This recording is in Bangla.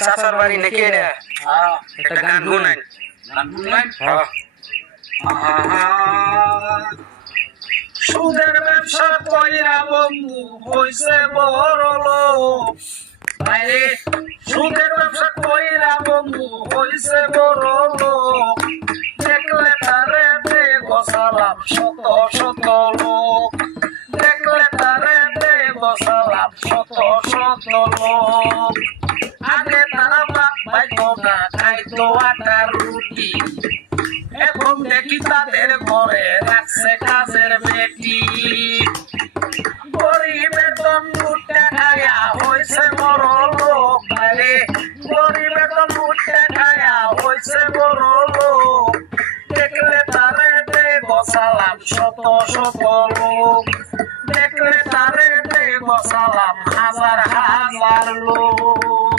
চাচার বাড়ি নাকি এটা? একটা গান গুনাই। সুদের ব্যবসা কইরা বন্ধু হইছে বড় লোক। বাইরে সুদের ব্যবসা কইরা বন্ধু হইছে বড় লোক। দেখলে তারে দেব সালাম শত শত লোক। দেখলে তারে দেব সালাম শত শত লোক। আগে তারা ভাত পাইতো না, খাইতো আটার রুটি। এখন দেখি তাদের ঘরে রাখছে কাজের বেটি। গরিবের তন লুটে খায়া হয়েছে বড় লোক। আরে গরিবের তন লুটে খায়া হয়েছে বড় লোক। দেখলে তারে দেব সালাম শত শত লোক। দেখলে তারে দেব সালাম হাজার হাজার লোক।